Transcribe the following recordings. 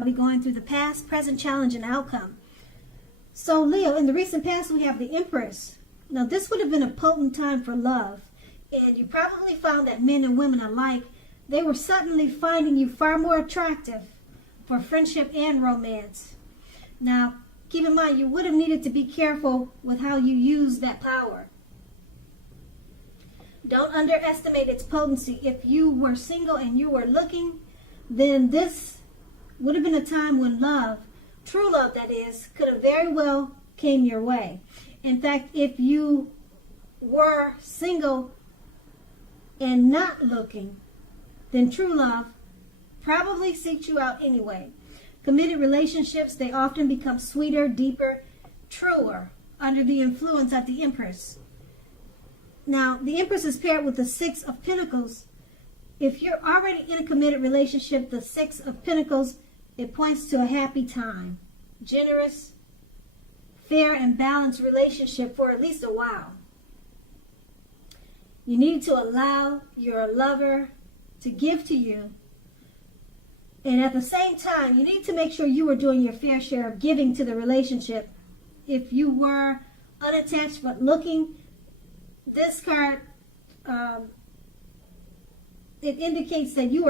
I'll be going through the past, present, challenge, and outcome. So Leo, in the recent past, we have the Empress. Now, this would have been a potent time for love. And you probably found that men and women alike, they were suddenly finding you far more attractive for friendship and romance. Now, keep in mind, you would have needed to be careful with how you use that power. Don't underestimate its potency. If you were single and you were looking, then this would have been a time when love, true love that is, could have very well came your way. In fact, if you were single and not looking, then true love probably seeks you out anyway. Committed relationships, they often become sweeter, deeper, truer under the influence of the Empress. Now, the Empress is paired with the Six of Pentacles. If you're already in a committed relationship, the Six of Pentacles, it points to a happy time, generous, fair, and balanced relationship for at least a while. You need to allow your lover to give to you. And at the same time, you need to make sure you are doing your fair share of giving to the relationship. If you were unattached but looking, this card, it indicates that you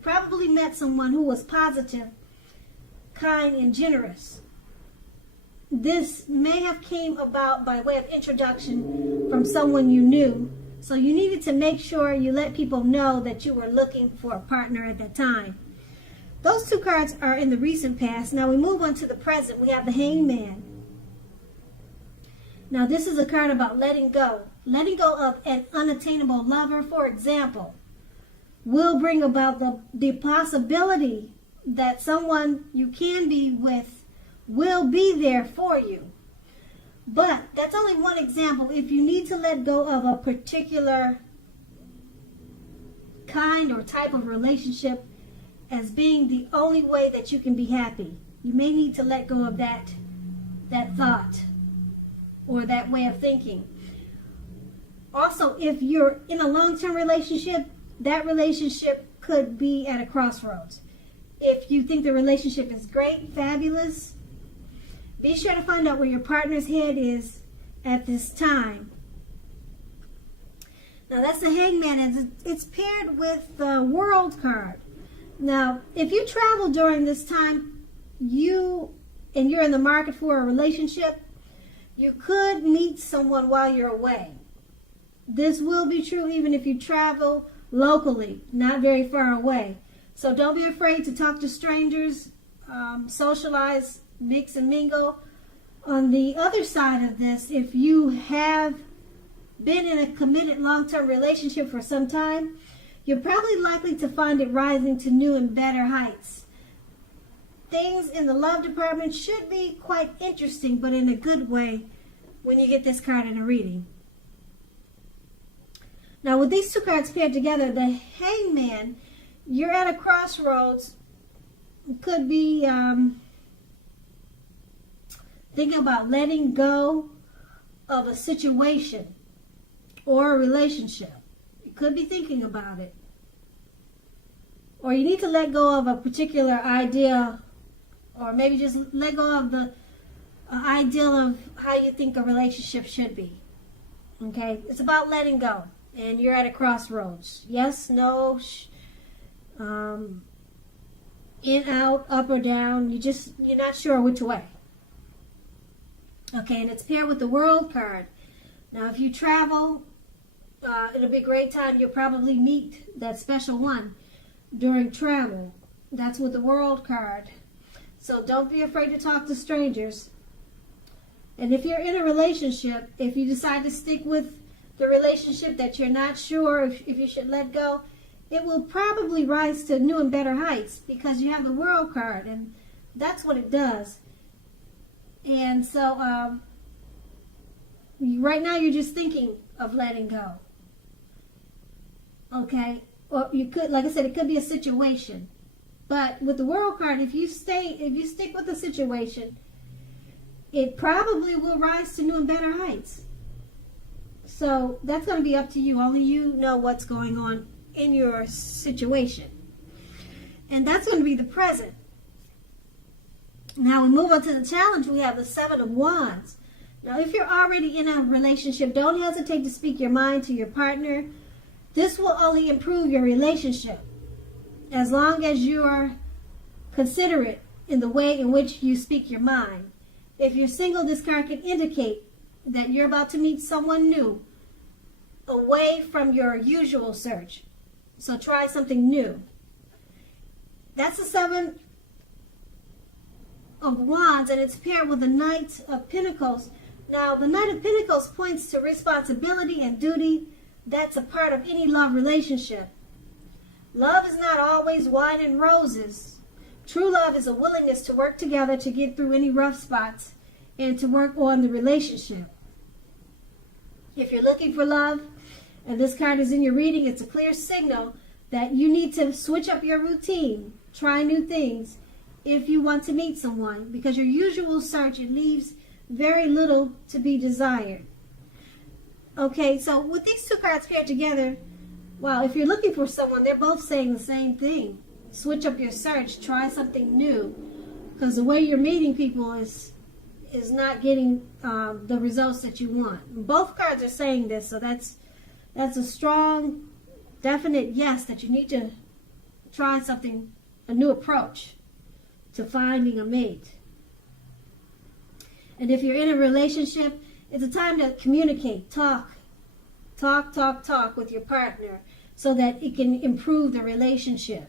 probably met someone who was positive, kind, and generous. This may have came about by way of introduction from someone you knew. So you needed to make sure you let people know that you were looking for a partner at that time. Those two cards are in the recent past. Now we move on to the present. We have the Hangman. Now this is a card about letting go. Letting go of an unattainable lover, for example, will bring about the possibility that someone you can be with will be there for you. But that's only one example. If you need to let go of a particular kind or type of relationship as being the only way that you can be happy, you may need to let go of that thought or that way of thinking. Also, if you're in a long-term relationship, that relationship could be at a crossroads. If you think the relationship is great, fabulous, be sure to find out where your partner's head is at this time. Now that's the Hangman, and it's paired with the World card. Now, if you travel during this time, you're in the market for a relationship, you could meet someone while you're away. This will be true even if you travel locally, not very far away. So don't be afraid to talk to strangers, socialize, mix and mingle. On the other side of this, if you have been in a committed long-term relationship for some time, you're probably likely to find it rising to new and better heights. Things in the love department should be quite interesting, but in a good way when you get this card in a reading. Now with these two cards paired together, the Hangman, you're at a crossroads. It could be thinking about letting go of a situation or a relationship. You could be thinking about it. Or you need to let go of a particular idea, or maybe just let go of the ideal of how you think a relationship should be. Okay? It's about letting go. And you're at a crossroads. Yes, no, in, out, up or down. You're not sure which way. Okay, and it's paired with the World card. Now, if you travel, it'll be a great time. You'll probably meet that special one during travel. That's with the World card. So don't be afraid to talk to strangers. And if you're in a relationship, if you decide to stick with the relationship that you're not sure if you should let go, it will probably rise to new and better heights because you have the World card, and that's what it does. And so right now you're just thinking of letting go. Okay? Or you could, like I said, it could be a situation. But with the World card, if you stick with the situation, it probably will rise to new and better heights. So that's going to be up to you. Only you know what's going on in your situation. And that's going to be the present. Now we move on to the challenge. We have the Seven of Wands. Now, if you're already in a relationship, don't hesitate to speak your mind to your partner. This will only improve your relationship as long as you are considerate in the way in which you speak your mind. If you're single, this card can indicate that you're about to meet someone new, away from your usual search. So try something new. That's the Seven of Wands, and it's paired with the Knight of Pentacles. Now, the Knight of Pentacles points to responsibility and duty. That's a part of any love relationship. Love is not always wine and roses. True love is a willingness to work together to get through any rough spots and to work on the relationship. If you're looking for love, and this card is in your reading, it's a clear signal that you need to switch up your routine, try new things if you want to meet someone, because your usual search, it leaves very little to be desired. Okay, so with these two cards paired together, well, if you're looking for someone, they're both saying the same thing. Switch up your search, try something new, because the way you're meeting people is not getting the results that you want. Both cards are saying this, so that's a strong, definite yes that you need to try something, a new approach to finding a mate. And if you're in a relationship, it's a time to communicate, talk with your partner so that it can improve the relationship.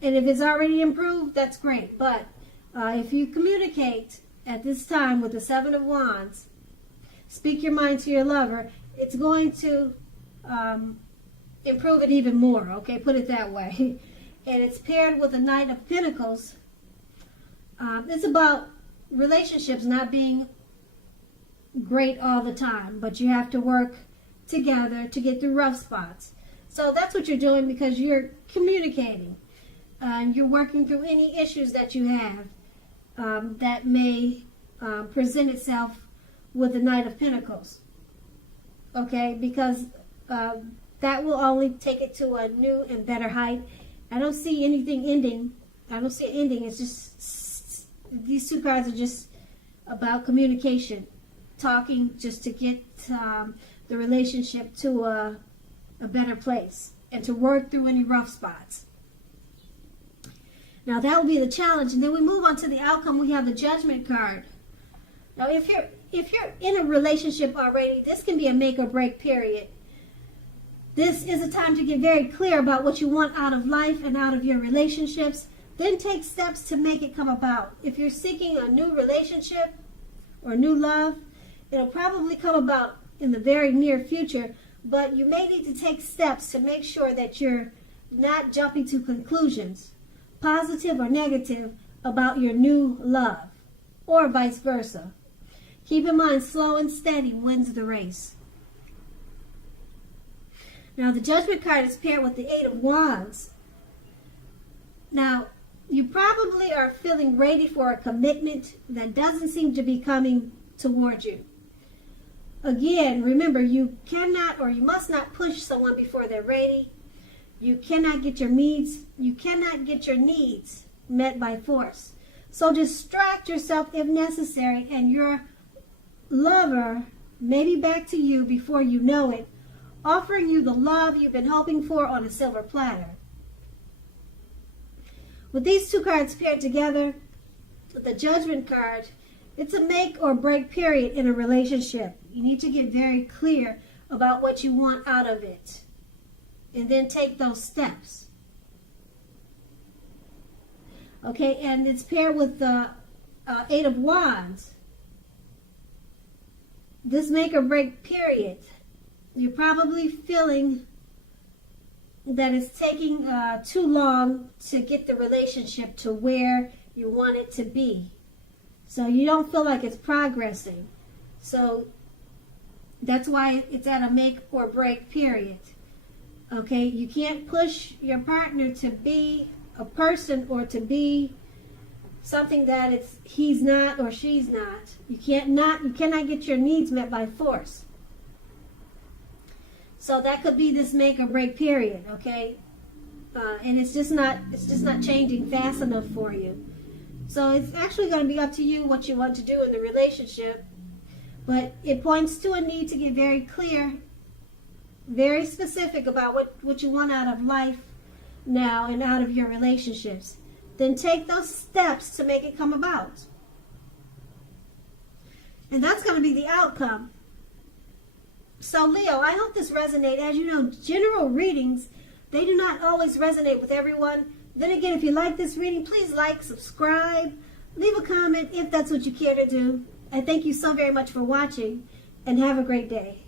And if it's already improved, that's great. But if you communicate at this time with the Seven of Wands, speak your mind to your lover, it's going to improve it even more, okay? Put it that way. And it's paired with a Knight of Pentacles. It's about relationships not being great all the time, but you have to work together to get through rough spots. So that's what you're doing, because you're communicating. And you're working through any issues that you have that may present itself with the Knight of Pentacles. Okay, because that will only take it to a new and better height. I don't see anything ending. I don't see it ending. It's just, these two cards are just about communication, talking just to get the relationship to a better place and to work through any rough spots. Now that will be the challenge, and then we move on to the outcome. We have the Judgment card. Now if you're in a relationship already, this can be a make or break period. This is a time to get very clear about what you want out of life and out of your relationships. Then take steps to make it come about. If you're seeking a new relationship or new love, it'll probably come about in the very near future, but you may need to take steps to make sure that you're not jumping to conclusions, positive or negative, about your new love, or vice versa. Keep in mind, slow and steady wins the race. Now, the Judgment card is paired with the Eight of Wands. Now, you probably are feeling ready for a commitment that doesn't seem to be coming toward you. Again, remember, you cannot or you must not push someone before they're ready. You cannot get your needs met by force. So distract yourself if necessary, and your lover may be back to you before you know it, offering you the love you've been hoping for on a silver platter. With these two cards paired together, the Judgment card, it's a make or break period in a relationship. You need to get very clear about what you want out of it, and then take those steps. Okay, and it's paired with the Eight of Wands. This make or break period, you're probably feeling that it's taking too long to get the relationship to where you want it to be. So you don't feel like it's progressing. So that's why it's at a make or break period. Okay, you can't push your partner to be a person or to be something that he's not or she's not. You cannot get your needs met by force. So that could be this make or break period, okay? And it's just not changing fast enough for you. So it's actually going to be up to you what you want to do in the relationship. But it points to a need to get very clear, very specific about what you want out of life now and out of your relationships. Then take those steps to make it come about. And that's going to be the outcome. So Leo, I hope this resonates. As you know, general readings, they do not always resonate with everyone. Then again, if you like this reading, please like, subscribe, leave a comment if that's what you care to do. I thank you so very much for watching, and have a great day.